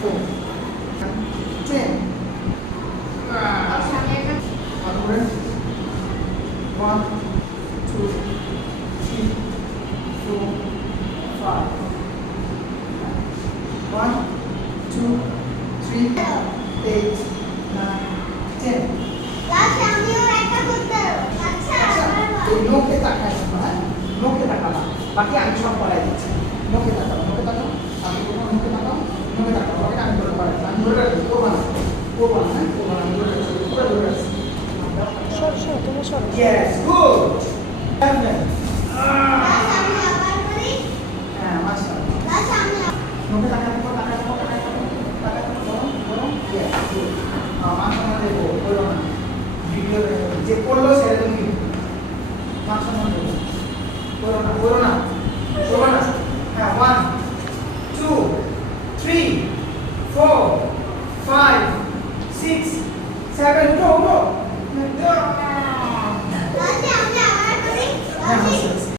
4 10 তারপরে 1 2 3 4 5 1 2 3 8 9 10 নোকে তাকায় হ্যাঁ নোকে তাকাবা বাকি আমি সব করাই দিচ্ছি নোকে তাকাবো আমি কোনো নোকে তাকাবো বাকি আমি ধরে করাই আমি ধরে রাখবো করবো না হ্যাঁ করবো না আমি ধরে রাখছি পুরো ধরে রাখছি Yes, good. হ্যাঁ মাশাআল্লাহ নোকে তাকাবো গরম Yes, good. মাশাআল্লাহ দেবো বলো না ভিডিও যে করলো সেটা তুমি মাশাআল্লাহ দেবো বলো না হ্যাঁ 1 2 3 4 5 6 7 উঠো হ্যাঁ